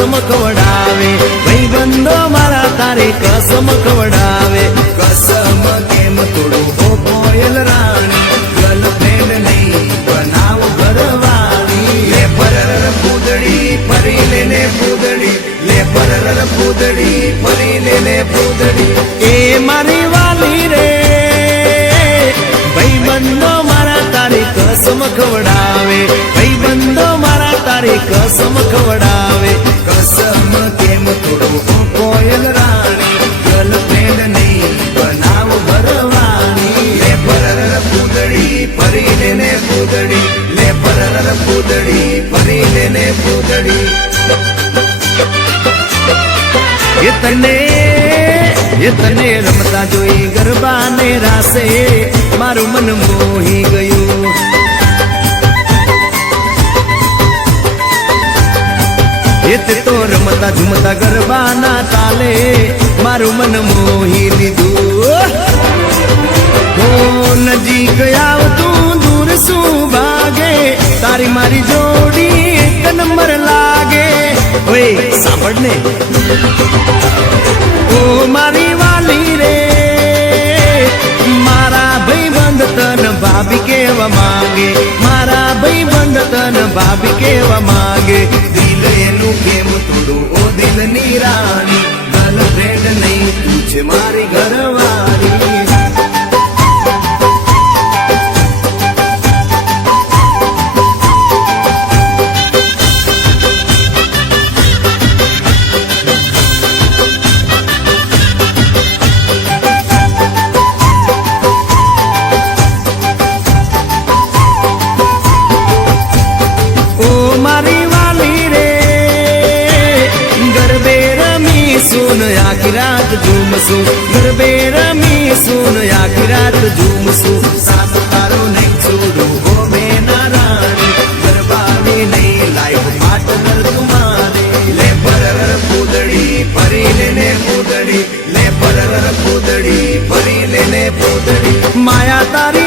कसम खवडावे भाईबंधो मारा तारे कसम खवडावे कसम केम तोड़ो हो कोयल रानी गर्लफ्रेंड नहीं बनाव घरवाली ले परर पूदड़ी फरी लेने पूदड़ी ले परर पूदड़ी फरी लेने पूदड़ी ए मारी वाली रे भाईबंधो मारा तारे कसम खवडावे भाईबंधो मारा तारे कसम खवडावे कसम केम तोड़ो हो कोयल रानी गर्लफ्रेंड नहीं बनाव घरवाली ले परर पूदड़ी फरी लेने पूदड़ी ले परर पूदड़ी फरी लेने पूदड़ी ये तने रमता जोई गरबा ने रासे मारू मन मोही गયું ये तो रमता झुमता गरबा ना ताले मारू मन मोही लीधु हो नजीक आव तू दूर सु भागे तारी मारी जोड़ी एक नंबर लागे ओए सांभळने ओ मारी वाली रे मारा भाईबंध तन भाभी केवा मांगे मारा भाईबंध तन भाभी केवा मांगे दिल एनु केम तोड़ो ओ दिल नी रानी गर्लफ्रेंड नहीं तू छे मारी घरवाली सुन आखी रात झूमसू गरबे रमी सुन आखी रात झूमसू साथ तारो नहीं छोड़ो हो बेना रानी गरबानी नहीं लाइफ पार्टनर तुम्हारे ले परर पूदड़ी फरी लेने पूदड़ी ले परर पूदड़ी फरी लेने पूदड़ी माया तारी